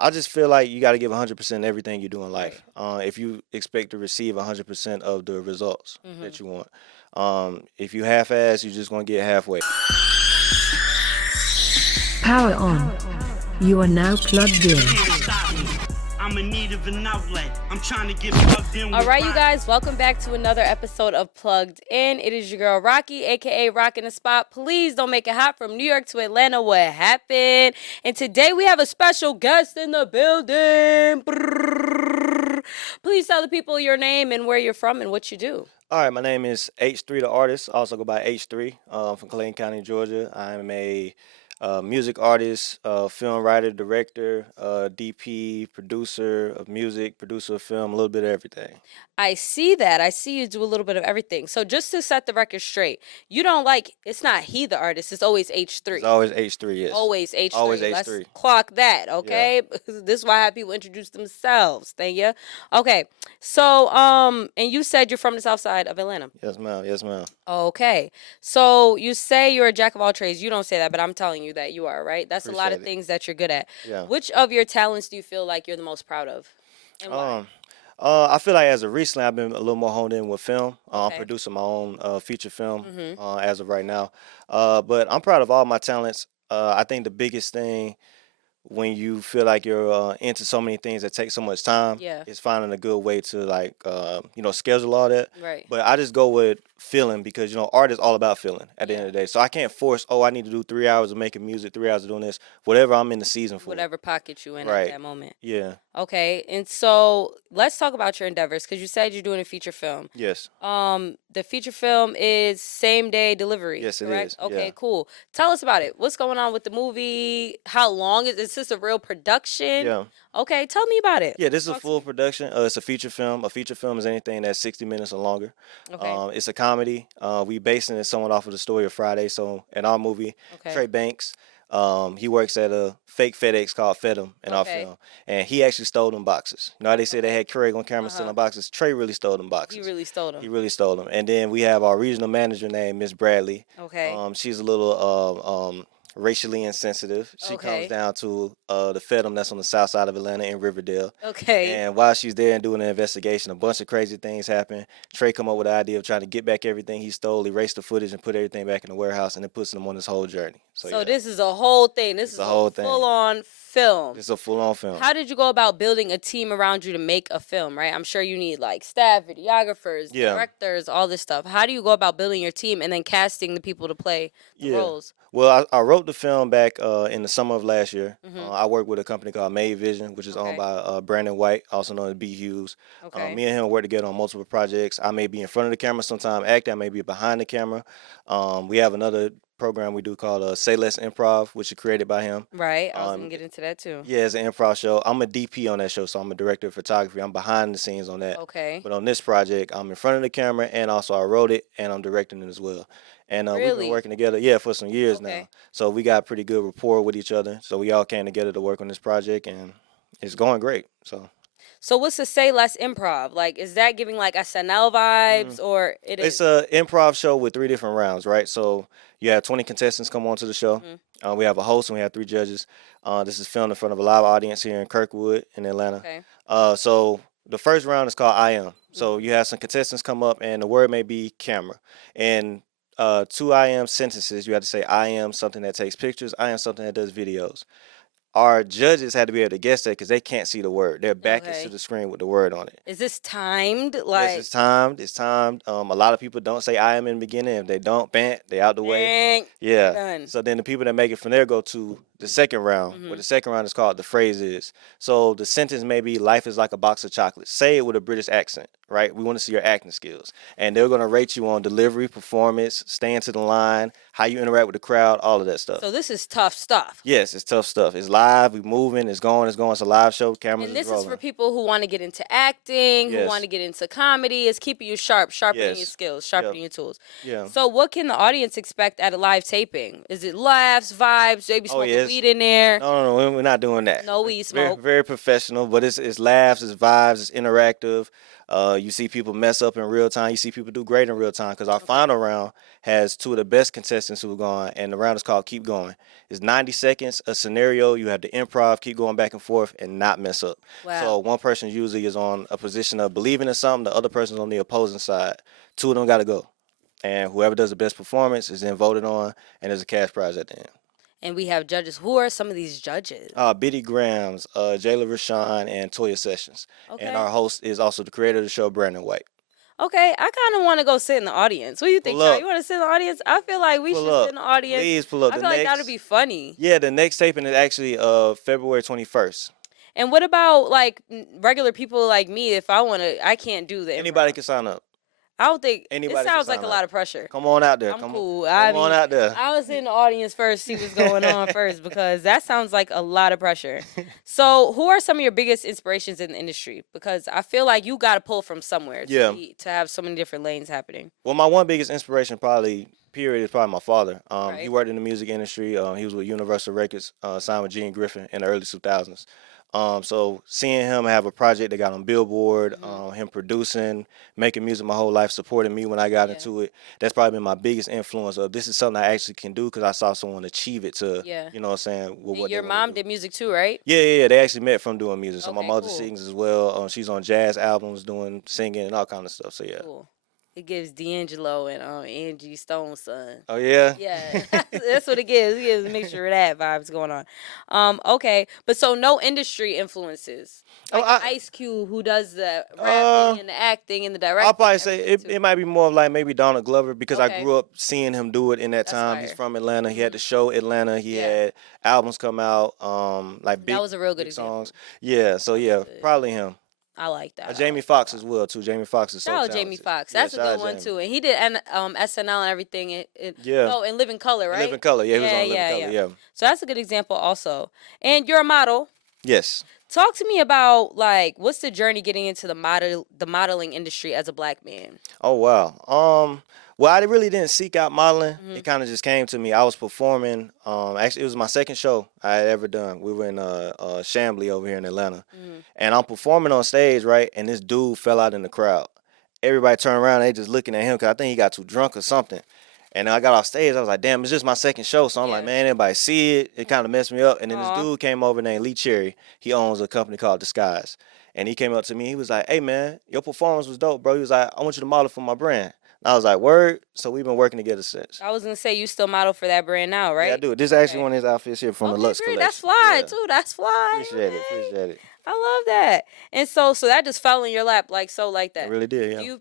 I just feel like you got to give 100% everything you do in life. If you expect to receive 100% of the results Hmm. that you want. If you half-ass, you're just going to get halfway. Power on. You are now plugged in. I'm in need of an outlet. I'm trying to get plugged in. All right, you guys, welcome back to another episode of Plugged In. It is your girl Rocky, aka Rockin' the Spot. Please don't make it hot from New York to Atlanta. What happened? And today we have a special guest in the building. Brrr. Please tell the people your name and where you're from and what you do. All right, my name is H3TheArtist. I also go by H3 from Clayton County, Georgia. I'm a music artist, film writer, director, DP, producer of music, producer of film, a little bit of everything. I see that. I see you do a little bit of everything. So just to set the record straight, you don't it's not he the artist, it's always H3. It's always H3, yes. Always H3. Always H3. Let's clock that, okay? Yeah. This is why I have people introduce themselves. Thank you. Okay. So, and you said you're from the south side of Atlanta. Yes, ma'am. Yes, ma'am. Okay. So you say you're a jack of all trades. You don't say that, but I'm telling you that you are, right? That's a lot of things that you're good at. Yeah. Which of your talents do you feel like you're the most proud of? And why? I feel like as of recently, I've been a little more honed in with film. I'm Okay. producing my own feature film Mhm. as of right now. But I'm proud of all my talents. I think the biggest thing when you feel like you're into so many things that take so much time Yeah. is finding a good way to schedule all that. Right. But I just go with feeling because art is all about feeling at the end of the day. So I can't force, I need to do 3 hours of making music, 3 hours of doing this, whatever I'm in the season for. Whatever pocket you in Right. at that moment. Yeah. Okay, and so let's talk about your endeavors because you said you're doing a feature film. Yes. The feature film is same day delivery. Yes, it correct? is, Okay, yeah. cool. Tell us about it. What's going on with the movie? How long is this a real production? Yeah. Okay, tell me about it. Yeah, this is a Talk to full me. production. It's a feature film. A feature film is anything that's 60 minutes or longer. Okay. It's a comedy. We basing it somewhat off of the story of Friday. So in our movie, Okay. Trey Banks, he works at a fake FedEx called Fedem in our Okay. film, and he actually stole them boxes. You know how they said they had Craig on camera stealing boxes? Trey really stole them boxes. He really stole He them. really stole them. And then we have our regional manager named Miss Bradley. Okay. She's a little racially insensitive. She Okay. comes down to the Fedem that's on the south side of Atlanta in Riverdale. Okay. And while she's there and doing the investigation, a bunch of crazy things happen. Trey come up with the idea of trying to get back everything he stole, erase the footage, and put everything back in the warehouse, and it puts him on this whole journey. So yeah, this is a whole thing. This It's is a whole thing. full-on film. it's a full-on film. How did you go about building a team around you to make a film, right? I'm sure you need like staff, videographers, Yeah. directors, all this stuff. How do you go about building your team and then casting the people to play the roles? Well, I wrote the film back in the summer of last year. I worked with a company called Made Vision, which is owned by Brandon White, also known as B. Hughes. Okay. Me and him work together on multiple projects. I may be in front of the camera sometime acting. I may be behind the camera. We have another program we do called Say Less Improv, which is created by him. Right. I was going to get into that too. Yeah, it's an improv show. I'm a DP on that show, so I'm a director of photography. I'm behind the scenes on that. Okay. But on this project, I'm in front of the camera, and also I wrote it, and I'm directing it as well. And we've Really? been working together, for some years now. Okay. So we got pretty good rapport with each other. So we all came together to work on this project, and it's going great. So what's the Say Less Improv? Like, is that giving like SNL vibes or it is? It's a improv show with 3 different rounds, right? So you have 20 contestants come on to the show. We have a host, and we have 3 judges. This is filmed in front of a live audience here in Kirkwood in Atlanta. Okay. So the first round is called I Am. So you have some contestants come up, and the word may be camera. And 2 I am sentences, you have to say I am something that takes pictures, I am something that does videos. Our judges had to be able to guess that because they can't see the word. Their back is Okay. to the screen with the word on it. Is this timed? Yes, Like, it's timed. It's timed. A lot of people don't say I am in the beginning. If they don't, bam, they out the way. dang, Yeah. done. So then the people that make it from there go to the second round. Where the second round is called the phrase is. So the sentence may be life is like a box of chocolates. Say it with a British accent, right? We want to see your acting skills. And they're going to rate you on delivery, performance, staying to the line, how you interact with the crowd, all of that stuff. So this is tough stuff. Yes, it's tough stuff. It's live. We moving. It's going. It's going. It's a live show. Cameras And this rolling. is for people who want to get into acting, who Yes. want to get into comedy. It's keeping you sharpening your Yes. skills, sharpening Yep. your tools. Yeah. So what can the audience expect at a live taping? Is it laughs, vibes, maybe Oh, smoking yes. weed in there? No, we're not doing that. No weed Very, smoke. very professional, but it's laughs, it's vibes, it's interactive. You see people mess up in real time. You see people do great in real time. Because our final round has two of the best contestants who are going, and the round is called Keep Going. It's 90 seconds, a scenario. You have to improv, keep going back and forth, and not mess up. Wow. So one person usually is on a position of believing in something. The other person's on the opposing side. Two of them got to go. And whoever does the best performance is then voted on, and there's a cash prize at the end. And we have judges. Who are some of these judges? Biddy Grams, Jayla Rashawn, and Toya Sessions. Okay. And our host is also the creator of the show, Brandon White. Okay, I kind of want to go sit in the audience. What do you think, Pull Chad? up. You want to sit in the audience? I feel like we Pull should up. sit in the audience. Please pull up. I The feel like next- that'll be funny. Yeah, the next taping is actually February 21st. And what about like regular people like me? If I want to, I can't do the Anybody improv. can sign up. I don't think Anybody it can sounds like sign a up. lot of pressure. Come on out there. I'm Come cool. Come on out there. I was in the audience first, see what's going on first, because that sounds like a lot of pressure. So, who are some of your biggest inspirations in the industry? Because I feel like you got to pull from somewhere Yeah. to have so many different lanes happening. Well, my one biggest inspiration period is probably my father. He Right. worked in the music industry. He was with Universal Records, signed with Gene Griffin in the early 2000s. So seeing him have a project that got on Billboard, him producing, making music my whole life, supporting me when I got into it, that's probably been my biggest influence of this is something I actually can do because I saw someone achieve it to, Yeah. you know what I'm saying? With And what they your wanna mom do. did music too, right? Yeah. They actually met from doing music. So my Okay, mother cool. sings as well. She's on jazz albums, doing singing and all kind of stuff. So yeah. Cool. It gives D'Angelo and Angie Stone's son. Oh yeah. Yeah, that's what it gives. It gives a mixture of that vibes going on. Okay, but so no industry influences. Like Ice Cube, who does the rapping and the acting and the directing. I'll probably and say everything, too. it might be more of like maybe Donald Glover because I Okay. grew up seeing him do it in that That's time. He's fire. from Atlanta. He had the show Atlanta. He Yeah. had albums come out, like big, That was a real good big example. songs. Yeah, so yeah, good. probably him. I like that. Jamie Foxx as well too. Jamie Foxx is so Shout out talented. Jamie Foxx. Yeah, That's a shout good out one Jamie. too. And he did SNL and everything. Yeah. Oh, in Living Color, right? Living Color. Yeah, he was on Living yeah, Color. Yeah. So that's a good example also. And you're a model. Yes. Talk to me about like what's the journey getting into the modeling industry as a black man. Oh wow. Well, I really didn't seek out modeling. Mm-hmm. It kind of just came to me. I was performing. Actually, it was my second show I had ever done. We were in Chamblee over here in Atlanta, and I'm performing on stage, right? And this dude fell out in the crowd. Everybody turned around. And they just looking at him because I think he got too drunk or something. And then I got off stage. I was like, damn, it's just my second show. So I'm like, man, everybody see it. It kind of messed me up. And then Aw. this dude came over named Lee Cherry. He owns a company called Disguise. And he came up to me. He was like, hey, man, your performance was dope, bro. He was like, I want you to model for my brand. And I was like, word. So we've been working together since. I was gonna say you still model for that brand now, right? Yeah, I do. This is actually one of his outfits here from the Lux great. collection. That's fly Yeah. too. That's fly. Appreciate it. Okay. Appreciate it. I love that. And so that just fell in your lap like I that. really did, yeah. Do you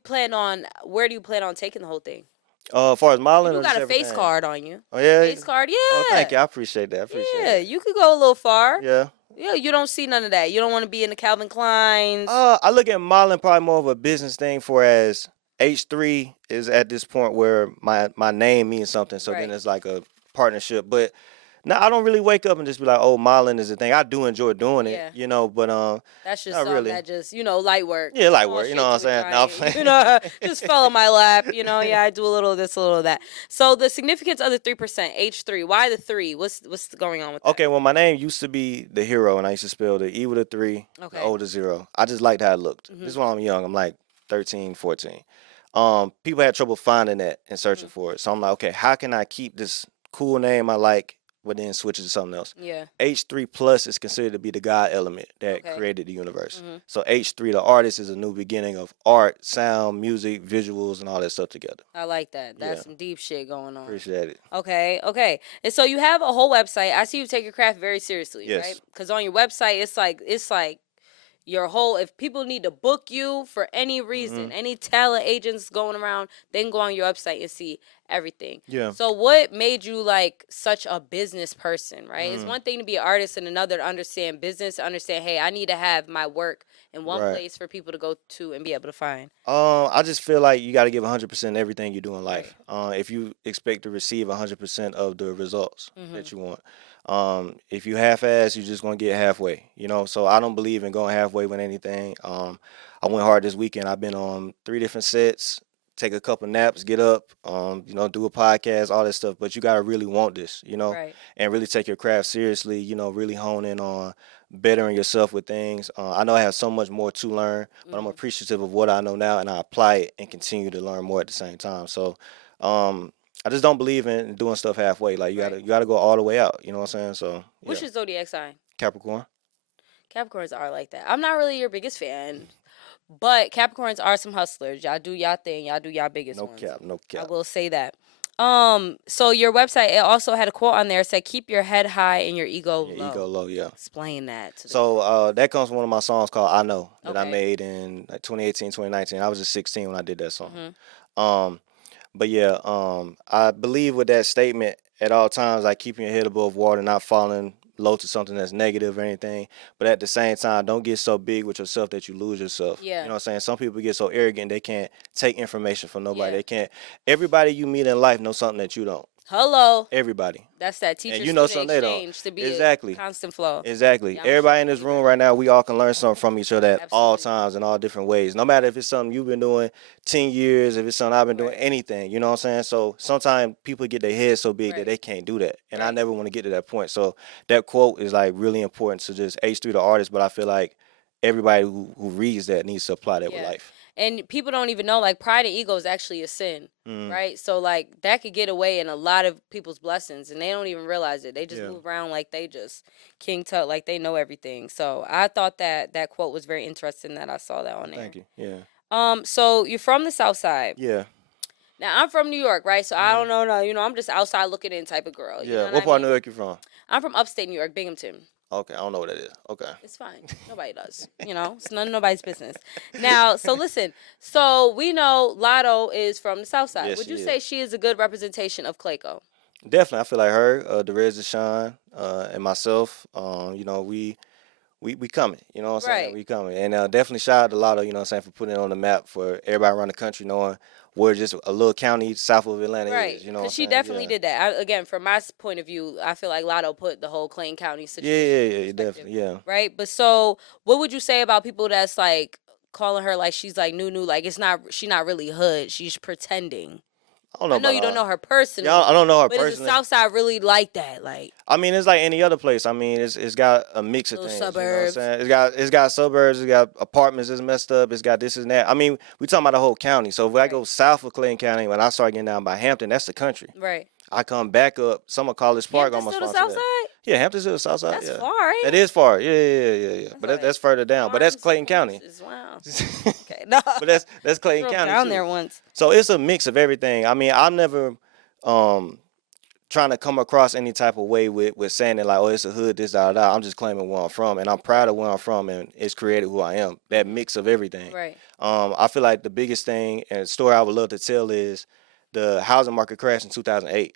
where do you plan on taking the whole thing? As far as modeling, You or got just a face everything? card on you. Oh yeah. Face card, yeah. Oh, thank you. I appreciate that. I appreciate Yeah, it. you could go a little far. Yeah. Yeah, you don't see none of that. You don't want to be in the Calvin Kleins. I look at modeling probably more of a business thing, for as H3 is at this point where my name means something. So then Right. it's like a partnership. But no, I don't really wake up and just be like, oh, modeling is a thing. I do enjoy doing it, Yeah. you know. But That's just not something really. that just, light work. Yeah, light Small work, you shit know what I'm to the saying? No, I'm giant. playing. Just fell in my lap. Yeah, I do a little of this, a little of that. So the significance of the 3%, H3. Why the 3? What's going on with that? Okay, well, my name used to be the Hero, and I used to spell the E with a 3, Okay. the O with a 0. I just liked how it looked. This is when I'm young. I'm like 13, 14. People had trouble finding that and searching for it. So I'm like, okay, how can I keep this cool name I like, but then switch it to something else? Yeah. H3 plus is considered to be the God element that Okay. created the universe. So H3, the artist, is a new beginning of art, sound, music, visuals, and all that stuff together. I like that. That's Yeah. some deep shit going on. Appreciate it. Okay. And so you have a whole website. I see you take your craft very seriously, Yes. right? Because on your website, it's like your whole. If people need to book you for any reason, Mm-hmm. any talent agents going around, they can go on your website and see everything. Yeah. So what made you like such a business person, right? Mm-hmm. It's one thing to be an artist and another to understand business, to understand, hey, I need to have my work in one Right. place for people to go to and be able to find. I just feel like you got to give 100% everything you do in life. If you expect to receive 100% of the results that you want. If you half-ass, you're just gonna get halfway. So I don't believe in going halfway with anything. I went hard this weekend. I've been on 3 different sets, take a couple naps, get up, do a podcast, all that stuff. But you gotta really want this, Right. and really take your craft seriously. Really hone in on bettering yourself with things. I know I have so much more to learn, but I'm appreciative of what I know now, and I apply it and continue to learn more at the same time. So, I just don't believe in doing stuff halfway. Like you gotta go all the way out. You know what I'm saying? So, yeah. What's your zodiac sign? Capricorn. Capricorns are like that. I'm not really your biggest fan, but Capricorns are some hustlers. Y'all do y'all thing. Y'all do y'all biggest No ones. cap. No I cap. will say that. So your website, it also had a quote on there. It said, "Keep your head high and your ego Yeah, low." ego low. Yeah. Explain that. To the So that comes from one of my songs called "I Know" that I Okay. made in like 2018, 2019. I was just 16 when I did that song. Mhm. But yeah, I believe with that statement at all times, like keeping your head above water, not falling low to something that's negative or anything. But at the same time, don't get so big with yourself that you lose yourself. Yeah. You know what I'm saying? Some people get so arrogant they can't take information from nobody. Yeah. They can't. Everybody you meet in life knows something that you don't. Hello. Everybody. That's that teacher And you know student something they don't. exchange to be Exactly. a constant flow. Exactly. Yeah, I'm Everybody sure in this either. room right now, we all can learn something from each other at all Absolutely. times in all different ways. No matter if it's something you've been doing 10 years, if it's something I've been doing, Right. anything, you know what I'm saying? So sometimes people get their heads so big Right. that they can't do that. And I Right. never want to get to that point. So that quote is like really important to just H3 the artist, but I feel like everybody who reads that needs to apply that with Yeah. life. And people don't even know, like, pride and ego is actually a sin, right? So, like, that could get away in a lot of people's blessings, and they don't even realize it. They just Yeah. move around like they just King Tut, like they know everything. So, I thought that quote was very interesting that I saw that on there. Thank you. Yeah. So you're from the South Side. Yeah. Now, I'm from New York, right? So, I don't know, no, I'm just outside looking in type of girl. You know Yeah. what What part I of New mean? York you from? I'm from upstate New York, Binghamton. Okay. I don't know what that is. Okay. It's fine. Nobody does. It's none of nobody's business. Now, so listen. So we know Lotto is from the South Side. Yes, Would you she say is. she is a good representation of Clayco? Definitely, I feel like her, the Reds Deshaun, and myself. We coming. You know what I'm saying? Right. We coming, and definitely shout out to Lotto. You know what I'm saying, for putting it on the map for everybody around the country, knowing where just a little county south of Atlanta Right. is. You know what I'm Because she saying? definitely Yeah. did that. Again, from my point of view, I feel like Lotto put the whole Clayton County Yeah, situation. yeah, in yeah, perspective, definitely, yeah. Right. But so, what would you say about people that's like calling her like she's like new, like she's not really hood. She's pretending. I don't know. I know you don't know her personally. Yeah, I don't know her but is the personally. South Side really like that? Like, I mean, it's like any other place. I mean, it's got a mix of Little things. suburbs. You know what I'm saying? It's got suburbs. It's got apartments that's messed up. It's got this and that. I mean, we talking about the whole county. So if I go south of Clayton County, when I start getting down by Hampton, that's the country. right. I come back up. Summer College Park Hampton's almost still the sponsor South that. Side? Yeah, Hampton's still the South Side. That's yeah. far, right? That is far. Yeah. But like that's further down. But that's Farms, Clayton County. horses, wow. Okay, no. But that's Clayton Drove County down too. there once. So it's a mix of everything. I mean, I'm never trying to come across any type of way with saying it like, oh, it's a hood, this, that, that. I'm just claiming where I'm from, and I'm proud of where I'm from, and it's created who I am. That mix of everything. Right. I feel like the biggest thing and story I would love to tell is the housing market crash in 2008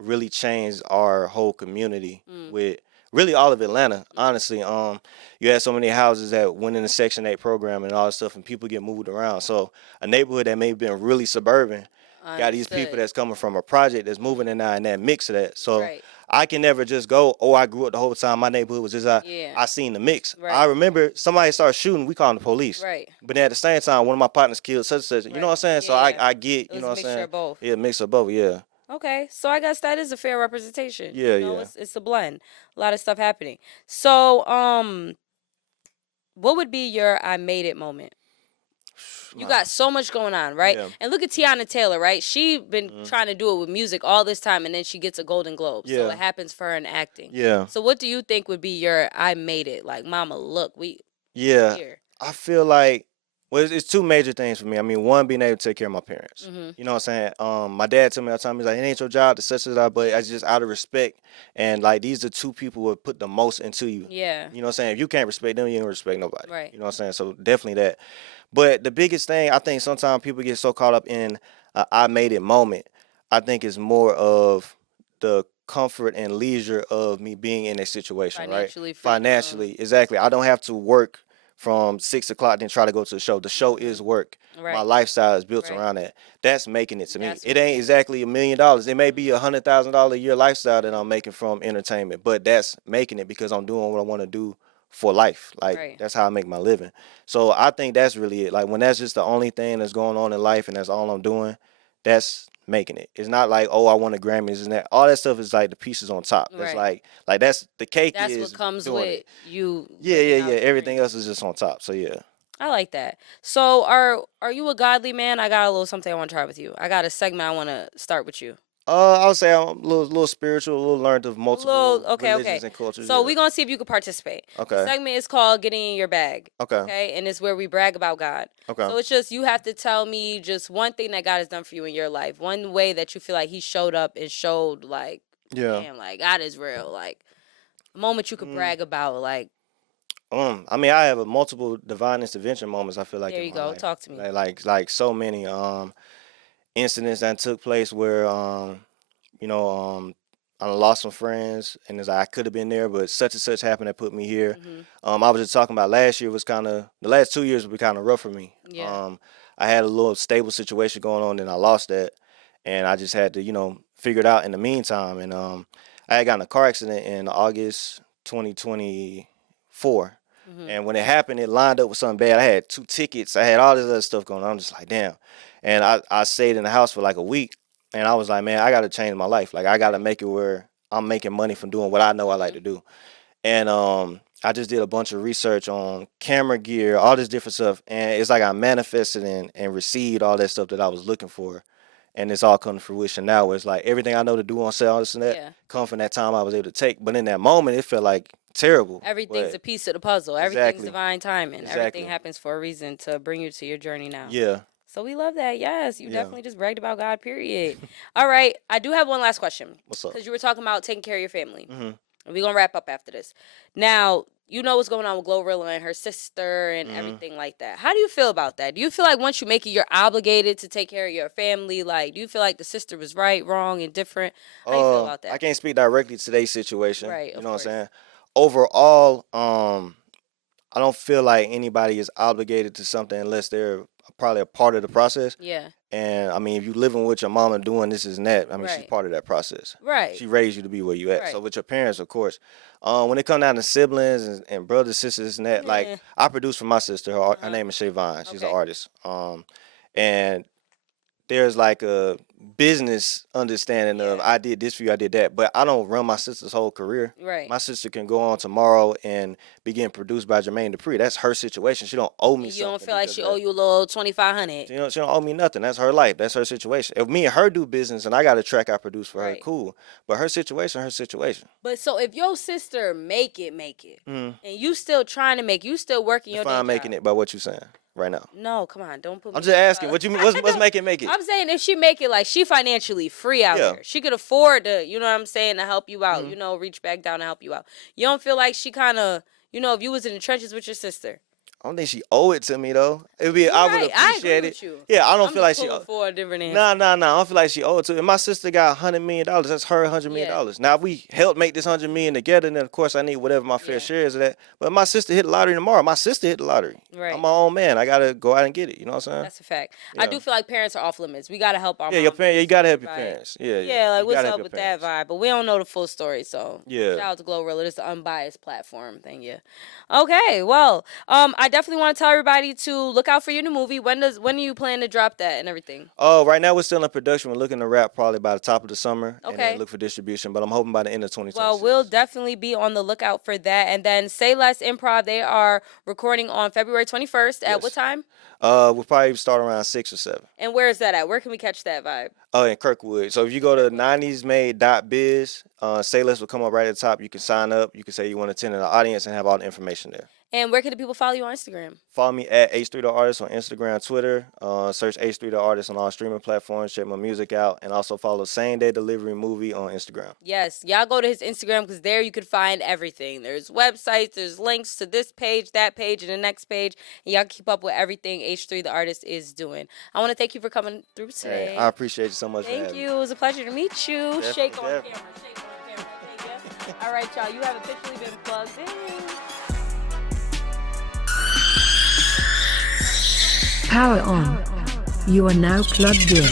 really changed our whole community with really all of Atlanta, honestly. You had so many houses that went in the Section 8 program and all that stuff, and people get moved around. So a neighborhood that may have been really suburban got these people Understood. that's coming from a project that's moving in now and that mix of that. So Right. I can never just go, oh, I grew up the whole time. My neighborhood was just, Yeah. I seen the mix. Right. I remember somebody started shooting, we called the police. Right. But then at the same time, one of my partners killed such and such. You know what I'm saying? So Yeah. I get, It you was know a what I'm mixture saying? of both. Yeah, mix of both, yeah. Okay, so I guess that is a fair representation. Yeah, You know, yeah. It's a blend. A lot of stuff happening. So, what would be your I made it moment? You got so much going on, right? Yeah. And look at Tiana Taylor, right? She been trying to do it with music all this time, and then she gets a Golden Globe. So Yeah. it happens for her in acting. Yeah. So what do you think would be your I made it? Like, mama, look, we Yeah. here. I feel like, well, it's two major things for me. I mean, one, being able to take care of my parents. Mhm. You know what I'm saying? My dad told me all the time, he's like, it ain't your job to such and that, but it's just out of respect. And like, these are two people who would put the most into you. Yeah. You know what I'm saying? If you can't respect them, you don't respect nobody. Right. You know what I'm saying? So definitely that. But the biggest thing, I think sometimes people get so caught up in I made it moment. I think it's more of the comfort and leisure of me being in a situation, Financially right? freedom. Financially, exactly. I don't have to work from 6 o'clock then try to go to the show. The show is work. Right. My lifestyle is built Right. around that. That's making it to me. That's It what ain't exactly $1 million. It may be $100,000 a year lifestyle that I'm making from entertainment, but that's making it because I'm doing what I want to do for life. Like Right. that's how I make my living. So I think that's really it. Like when that's just the only thing that's going on in life and that's all I'm doing, that's making it. It's not like, oh, I want a Grammys and that. All that stuff is like the pieces on top. That's Right. like that's the cake That's is what comes doing with it. you. Yeah, living yeah, out yeah. your Everything dream. else is just on top. So yeah. I like that. So are you a godly man? I got a little something I want to try with you. I got a segment I want to start with you. I would say I'm a little spiritual, a little learned of multiple Okay. religions and cultures. So Yeah. we're gonna see if you can participate. The Okay. segment is called "Getting in Your Bag." Okay. Okay, and it's where we brag about God. Okay. So it's just you have to tell me just one thing that God has done for you in your life, one way that you feel like He showed up and showed like, Yeah. damn, like God is real, like a moment you could brag about, like. I mean, I have a multiple divine intervention moments. I feel like There in you my go. life. Talk to me. Like so many incidents that took place where you know I lost some friends and it's like I could have been there, but such and such happened that put me here. Mm-hmm. I was just talking about last year was kind of the last 2 years were kind of rough for me. Yeah. I had a little stable situation going on, and I lost that, and I just had to figure it out in the meantime. And I had gotten in a car accident in August 2024. Mm-hmm. And when it happened, it lined up with something bad. I had 2 tickets. I had all this other stuff going on. I'm just like, damn. And I stayed in the house for like a week. And I was like, man, I got to change my life. Like, I got to make it where I'm making money from doing what I know I like to do. And I just did a bunch of research on camera gear, all this different stuff. And it's like I manifested and received all that stuff that I was looking for. And it's all come to fruition now where it's like everything I know to do on set, all this and that, come from that time I was able to take. But in that moment, it felt like terrible. Everything's but a piece of the puzzle. Everything's Exactly. divine timing. Exactly. Everything happens for a reason to bring you to your journey now. Yeah. So we love that. Yes, you Yeah. definitely just bragged about God, period. All right. I do have one last question. What's up? Because you were talking about taking care of your family. Mm-hmm. And we're going to wrap up after this. Now, you know what's going on with Glorilla and her sister and everything like that. How do you feel about that? Do you feel like once you make it, you're obligated to take care of your family? Like, do you feel like the sister was right, wrong, and different? How do you feel about that? I can't speak directly to today's situation. Right, You of know course. what I'm saying? Overall, I don't feel like anybody is obligated to something unless they're probably a part of the process. Yeah. And I mean, if you living with your mama doing this and that, I mean, she's Right. part of that process. Right. She raised you to be where you at. Right. So with your parents, of course. When it come down to siblings and brothers, sisters, and that, Yeah. like I produce for my sister. Her name is Shavon. She's an Okay. artist. And there's like a business understanding of I did this for you, I did that, but I don't run my sister's whole career. Right. My sister can go on tomorrow and be getting produced by Jermaine Dupri. That's her situation. She don't owe me You something. don't feel like because she of that. owe you a little $2,500. She don't owe me nothing. That's her life. That's her situation. If me and her do business and I got a track I produce for her, Right. cool. But her situation. But so if your sister make it, Mm. and you still trying to make, you still working your day Define making job. it by what you saying right now. No, come on, don't put me. I'm just on the asking. spot. What you mean? What's making make it? I'm saying if she make it, like she financially free out Yeah. here, she could afford to, you know what I'm saying, to help you out. Mhm. You know, reach back down to help you out. You don't feel like she kind of, you know, if you was in the trenches with your sister. I don't think she owe it to me though. It'd be You're I would right. I agree appreciate it. with you. Yeah, I don't I'm feel like just she. pulling for a different answer. Nah. I don't feel like she owed it to. If my sister got $100 million, that's her $100 million. Now if we help make this $100 million together, then of course I need whatever my fair Yeah. share is of that. But if my sister hit the lottery tomorrow, my sister hit the lottery. Right. I'm my own man. I gotta go out and get it. You know what I'm saying? That's a fact. I Yeah. do feel like parents are off limits. We gotta help our Yeah, your moms. parents. You gotta help your Right. parents. Yeah. Yeah, like You what's gotta up help your with that parents. vibe? But we don't know the full story, so Yeah. shout out to Glorilla. It's the unbiased platform thing, yeah. Okay, well, I definitely want to tell everybody to look out for your new movie. When do you plan to drop that and everything? Oh, right now we're still in production. We're looking to wrap probably by the top of the summer. And Okay. then look for distribution, but I'm hoping by the end of 2026. Well, we'll definitely be on the lookout for that. And then Say Less Improv, they are recording on February 21st. At Yes. what time? We'll probably start around 6 or 7. And where is that at? Where can we catch that vibe? Oh, in Kirkwood. So if you go to 90smade.biz, Say Less will come up right at the top. You can sign up. You can say you want to attend in the audience and have all the information there. And where can the people follow you on Instagram? Follow me at H3TheArtist on Instagram, Twitter. Search H3TheArtist on all streaming platforms. Check my music out. And also follow Same Day Delivery Movie on Instagram. Yes, y'all go to his Instagram because there you could find everything. There's websites, there's links to this page, that page, and the next page. And y'all keep up with everything H3 the artist is doing. I want to thank you for coming through today. Hey, I appreciate you so much for Thank having you. me. It was a pleasure to meet you. Shake on definitely. camera. Shake on camera. Thank you. All right, y'all. You have officially been plugged in. Power on. You are now plugged in.